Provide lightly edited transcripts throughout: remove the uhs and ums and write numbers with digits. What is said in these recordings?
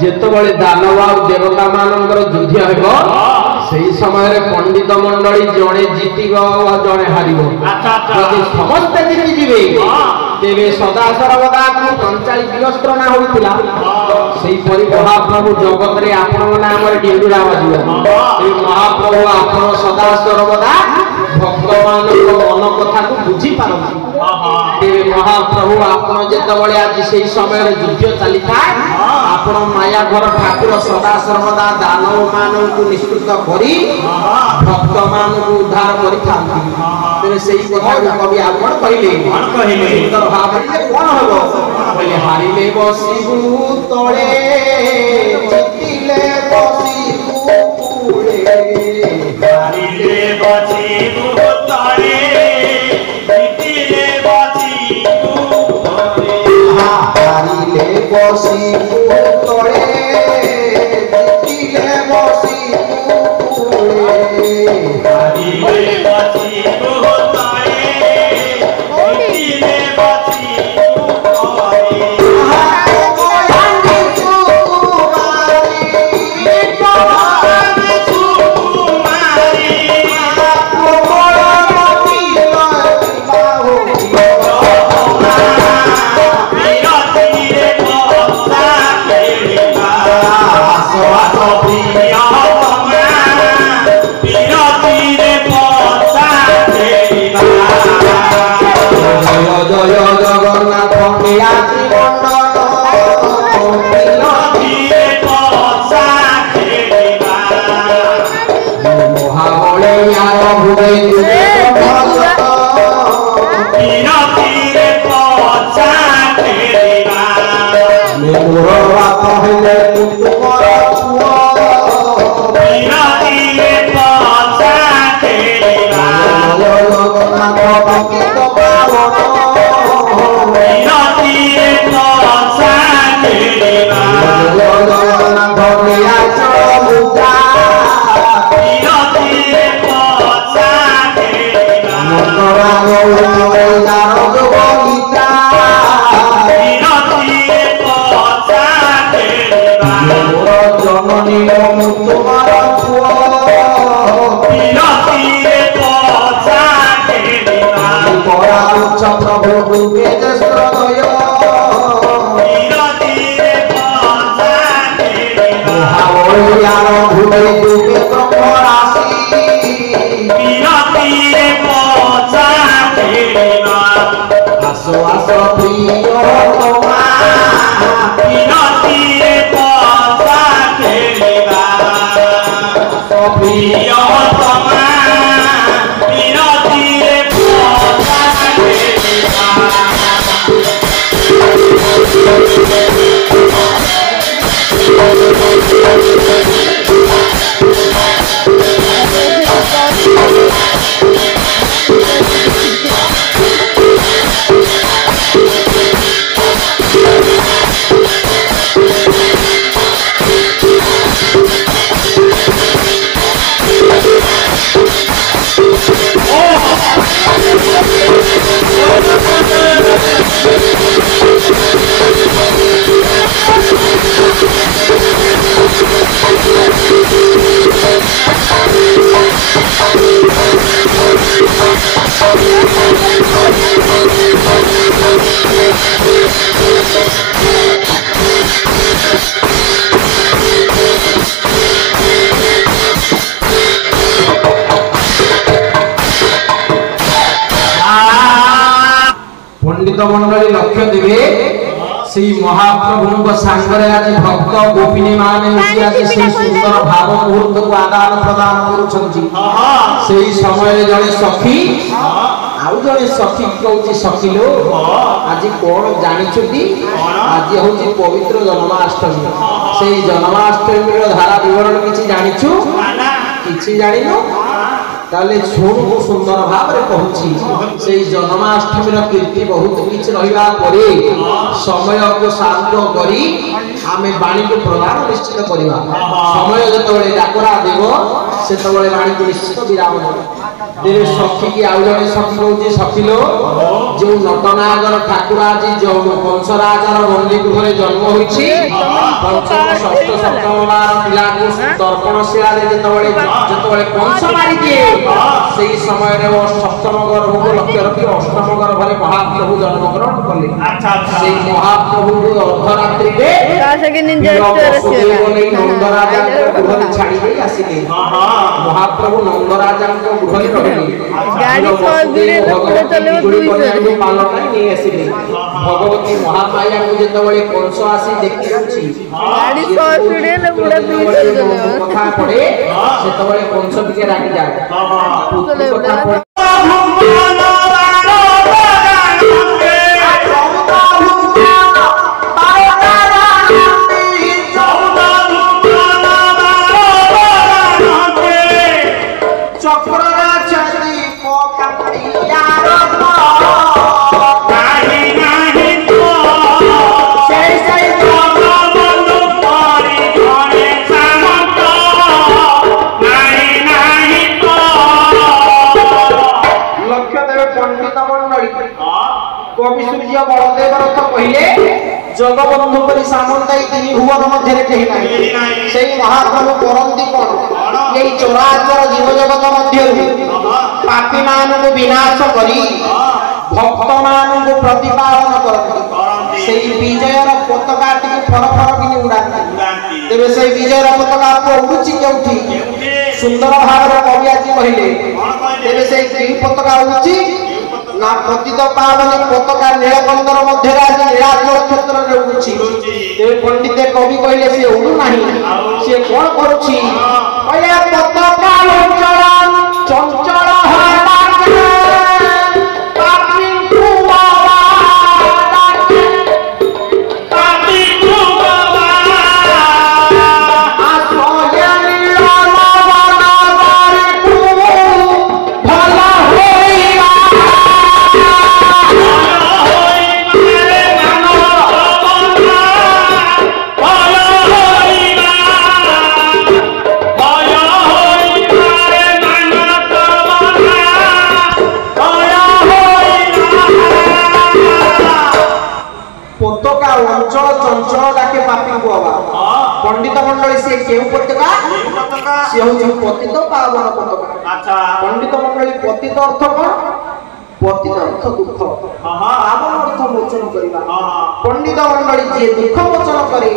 जेतबळे दानव आ देवता मानकर युद्ध हेबो सेही समय पंडित मंडली जड़े जीतिब आ जड़े हारिब यदि समस्ते जीति जीवे तेरे सदा सर्वदा को पंचाली विवस्त्र ना होइतिला सेही परि महाप्रभु जगत रे आपन नाम रे डिंडुरा बाजिबो ए महाप्रभु आपन सदा सर्वदा भक्त मानको मन कथा को बुझी पारंती तेरे महाप्रभु आपन जेतबळे आज सेही समय रे युद्ध चली थाए आपन माया घर ठाकुर सदा सर्वदा दानव मानको निष्कृत करी भक्त मानको उद्धार करि थांती तेरे सेही कथा कवि आपन कहिले सुंदर भाव रे कोन हबो बोले हारिले बसिबु तळे जितिले बसिबु पुळे हारिले बसिबु तळे जितिले बसिबु पुळे हारिले बसिबु तळे जितिले बसिबु पुळे हारिले बसिबु मंडली लक्ष्य देवे से महाप्रभु सांगरे आज भक्त गोपिनी माने आज से सुंदर भाव मुहूर्त को आदान प्रदान कर समय जड़े सखी आउ जड़े सखी कहूँ सखी लो आज कौन जानी आज हूँ पवित्र जन्माष्टमी से जन्माष्टमी धारा विवरण किसी जानी कि जान ताले छोड़ को सुंदर भाव रे कहूची से जन्माष्टमी रो कीर्ति बहुत किछ रहिबा परे समय को शांत करी आमे बाणी को प्रदान निश्चित करिबा समय जतबेले डाकरा देव सेतबेले बाणी को निश्चित विराम देवे सखी की आउ जने सखी कहूची सखीलो जो नटनागर ठाकुर आज जो कंसराजर बंदी गृह जन्म होईची पंचम षष्ठ सप्तम बार पिला को दर्पण शिला रे जतबेले कंस मारी दिए सेही समय रे सप्तम गर्भ को लक्ष्य रखी अष्टम गर्भ रे महाप्रभु जन्म ग्रहण कले सेही महाप्रभु अर्धरात्रि रे के निंजा स्टोर नंदराजा के गृह छाड़ी दे आसीले महाप्रभु नंदराजा के गृह रे गाड़ी सबिरे पूरा चले 200 पालन नहीं आसीले भगवती महामाया को जेतबेले कंस आसी देखि अछि गाड़ी सबिरे पूरा 200 चले कथा पड़े सेतबेले कंस के राखी जाए कथा कवि सूर्य बलदेव रथ कहिले जगबंधु परि सामंताई तिनि भुवन मध्य रे केहि नाही सेही महाप्रभु करंती कोन एई चराचर जीव जगत मध्य पापी मान को विनाश करी भक्त मान को प्रतिपालन करती सेही विजय र पताका टी फर फर किनि उड़ाती तेबे सेही विजय र पताका को उड़ुची केउठी सुंदर भाव रे कवि आजी कहिले तेबे सेही की पताका उड़ुची ना पतित पावनी पताका नीलकंदर मध्य आज नीलाचल क्षेत्र रे उड़ुची तेबे पंडित कवि कहिले से उड़ु नाही से कोन करूची कहले पताका उच्चल चंचल होला पंडित मंडली से केउ पताका से होची पतित पावन पताका अच्छा पंडित मंडली पतित अर्थ कोन पतित अर्थ दुख पावन अर्थ मोचन करिबा पंडित मंडली जे दुख मोचन करे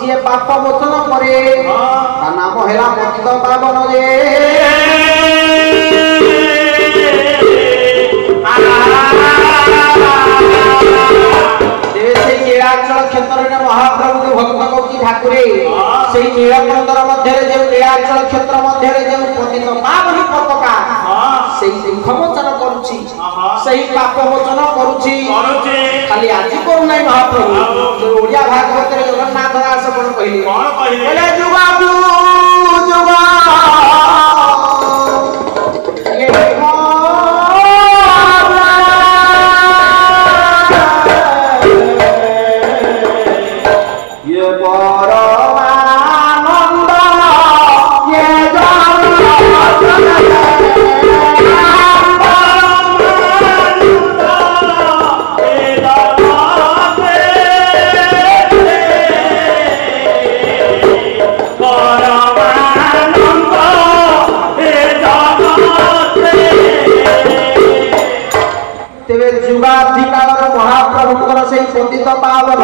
जे पाप मोचन करे ता नाम हेला पतित पावन जे नीलाचल क्षेत्र रे महाप्रभु के भक्त कोकी ठाकुरे सेही नीलकंदर मध्य रे जे नीलाचल क्षेत्र मध्य रे जे पतित पावन पताका सेही दुख मोचन करूची सेही पाप मोचन करूची खाली आजि करू नै महाप्रभु ओडिया भागवत रे जगन्नाथ दास कोन कहिले जुगा जुगा पतित पावन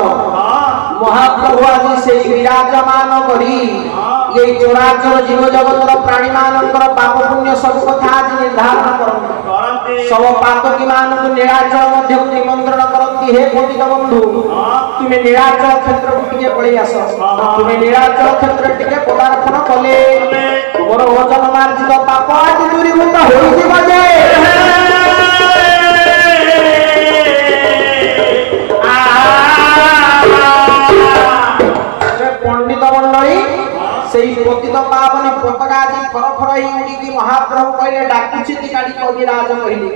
महाप्रभु आज से विराजमान करी ये चराचर जीव जगत प्राणी मानकर पाप पुण्य सब कथा आज निर्धारण करते सब पातकी मान को नीलाचल मध्य निमंत्रण करती हे पतित बंधु तुम्हें नीलाचल क्षेत्र को टिके पड़ी आस तुम्हें नीलाचल क्षेत्र टिके पदार्पण कले तुमर ओजन मार्जित पाप आज दूरीभूत होई बजे ସେଇ ପତିତ ପାବନ ପତାକା ଆଜି ଫର ଫର ହେଇ ଉଡ଼ିକି ମହାପ୍ରଭୁ କହିଲେ ଡାକୁଛି ଗାଡ଼ି କବିରାଜ କହିଲେ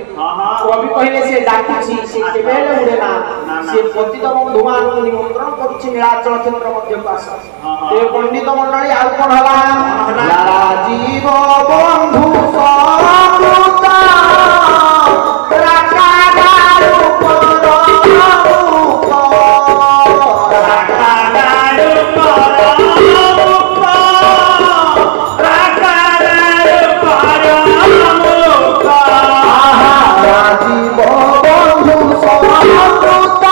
କବି କହିଲେ ସେ ଡାକୁଛି ସେ କେବେ ହେଲେ ଉଡ଼େ ନା ସେ ପତିତ ବନ୍ଧୁମାନଙ୍କୁ ନିମନ୍ତ୍ରଣ କରୁଛି ନୀଳାଚଳ କ୍ଷେତ୍ର ମଧ୍ୟକୁ ଆସ ଏ ପଣ୍ଡିତ ମଣ୍ଡଳୀ ଆଉ କଣ ହେଲା ରାଜୀବ ବନ୍ଧୁ ସକୃତ ରାକାଗାରୁ ପରମୁଖ ରାକାଗାରୁ ପରମୁଖ ରାକାଗାରୁ ପରମୁଖ ରାଜୀବ ବନ୍ଧୁ ସକୃତ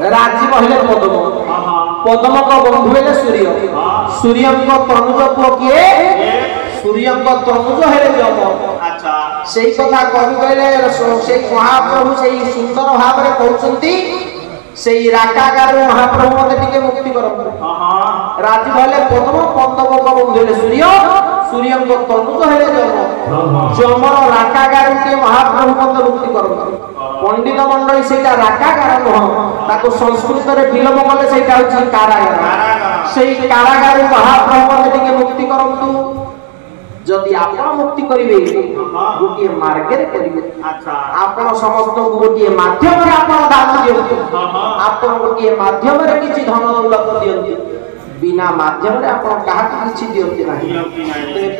राजीव हेले पदम पदम को बंधु हेले सूर्य सूर्य को तनुज पुओ किए सूर्य को तनुज हेले जम अच्छा सेही कथा कवि कहले सेही महाप्रभु सेही सुंदर भाव रे कहउचंती सेही राकागार महाप्रभु मते टिके मुक्ति करम राजीव हेले पदम पदम को बंधु हेले सूर्य सूर्य को तनुज हेले जम जमर राकागार के महाप्रभु मते मुक्ति करम पंडित मंडली सेटा राकागार नह ताको संस्कृत रे विलोम कले सेटा होची कारागार सेही कारागार महाप्रभु मते टिके मुक्ति करंतु जदि आपण मुक्ति करिवे गोटिए मार्ग रे करिवे अच्छा आपण समस्त को गोटिए माध्यम रे आपण दान दियंतु आपण गोटिए माध्यम रे किछि धन दौलत दियंतु बिना माध्यम रे आपण काहा किछि दियंतु नाही